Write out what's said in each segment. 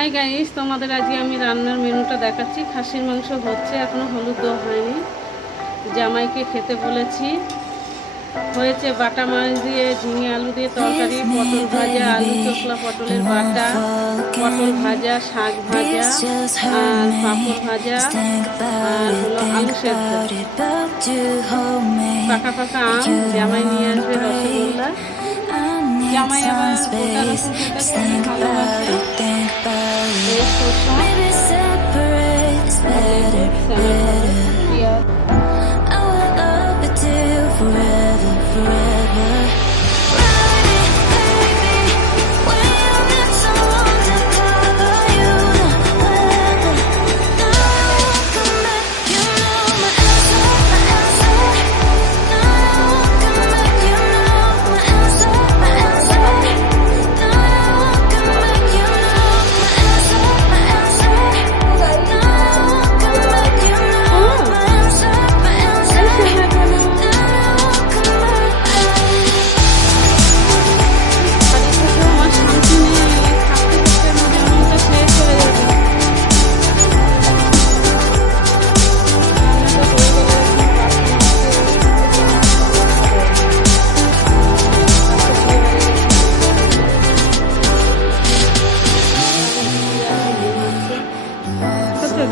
Hi guys, তোমাদের আজকে আমি রান্নার মেনুটা দেখাচ্ছি। খাসির মাংস হচ্ছে, এখনো হলুদ দেওয়া হয়নি। জামাইকে খেতে বলেছি। হয়েছে বাটা মাছ দিয়ে, ঝিঙে আলু দিয়ে তরকারি, পটল ভাজা, আলু চোখলা পটলের বাটা, পটল ভাজা, শাক ভাজা, আর পাঁপড় ভাজা, আর হলো আলু সেদ্ধ, পাকা পাকা আম। জামাই নিয়ে আসবে রসগোল্লা। জামাই আবার গোটা রসুন খেতে খুবই ভালোবাসে।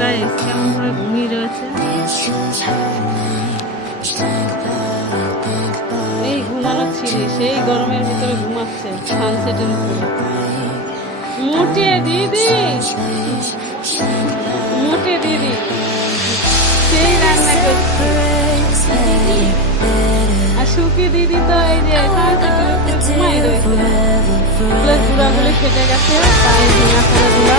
গাইস কেমন করে ঘুমিয়ে রয়েছে, এই ঘুমানো ছিল, সেই গরমের ভিতরে ঘুমাচ্ছে সানসেটের উপরে। মোটে দিদি, মোটে দিদি সেই রান্না করছে। আর সুখী দিদি তো এই যে সানসেটের উপরে ঘুমাই রয়েছে। গুড়াগুলি ফেটে গেছে, তাই ঝিঙা করে দিলাম।